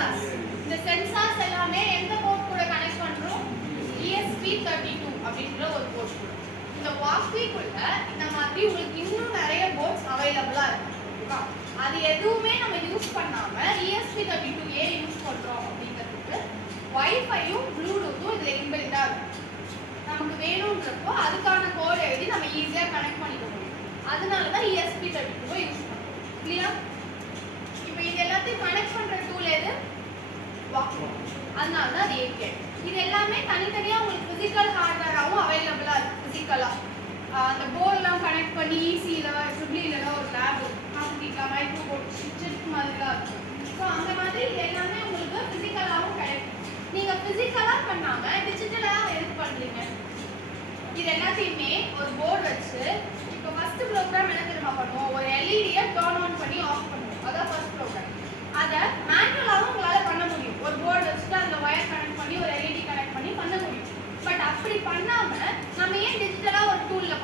Sensors. இந்த sensors எல்லாமே எந்த போர்ட் கூட கனெக்ட் பண்றோம்? ESP32 அப்படின்ற ஒரு போர்ட் கூட. இந்த வாக்விக்குள்ள இந்த மாதிரி உங்களுக்கு இன்னும் நிறைய போர்ட்ஸ் அவைலபிளா இருக்கு. ஓகேவா? அது எதுவுமே நம்ம யூஸ் பண்ணாம ESP32 ஏன் யூஸ் பண்றோம் அப்படிங்கிறதுக்கு வைஃபையும் ப்ளூடூத்தும் இதுல இன்பில்டா இருக்கும். நமக்கு வேணும்ன்றப்போ அதுக்கான கோட் எழுதி நம்ம ஈஸியா கனெக்ட் பண்ணிக்க முடியும். அதனால தான் ESP32 யூஸ் பண்றோம். கிளியர்? இப்போ இது எல்லாத்தையும் கனெக்ட் பண்ற டூல் எது? வாக்வி. அதனால தான் அது API. இது எல்லாமே தனித்தனியா உங்களுக்கு பிசிக்கல் ஹார்ட்வேராவும் அவைலபிளா இருக்கு. பிசிக்கலா அந்த போர்ட்லாம் கனெக்ட் பண்ணி ஈஸியில ட்ரிபிள்இல ஒரு லேப் காம்பிட்டா மைக்ரோ போர்ட் சிப் மாதிரிலாம் இருக்கும். ஸோ அந்த மாதிரி இது எல்லாமே உங்களுக்கு பிசிக்கலாவும் கிடைக்கும். நீங்க பிசிக்கலா பண்ணாம டிஜிட்டலா எதுக்கு பண்றீங்க? இது எல்லாத்தையுமே ஒரு போர்டு வச்சு இப்போ ஃபர்ஸ்ட் ப்ரோக்ராம் என்ன தெரியுமா பண்ணுவோம்? ஒரு எல்இடியை டர்ன் ஆன் பண்ணி ஆஃப் பண்ணுவோம். அதான் ஃபர்ஸ்ட் ப்ரோக்ராம். அதை மேனுவலாகவும் உங்களால் பண்ண முடியும். ஒரு போர்டு வச்சுட்டு அதில் ஒயர் கனெக்ட் பண்ணி ஒரு எல்இடி கனெக்ட் பண்ணி பண்ண முடியும். பட் அப்படி பண்ணாம நம்ம ஏன் டிஜிட்டலா ஒரு டூல்ல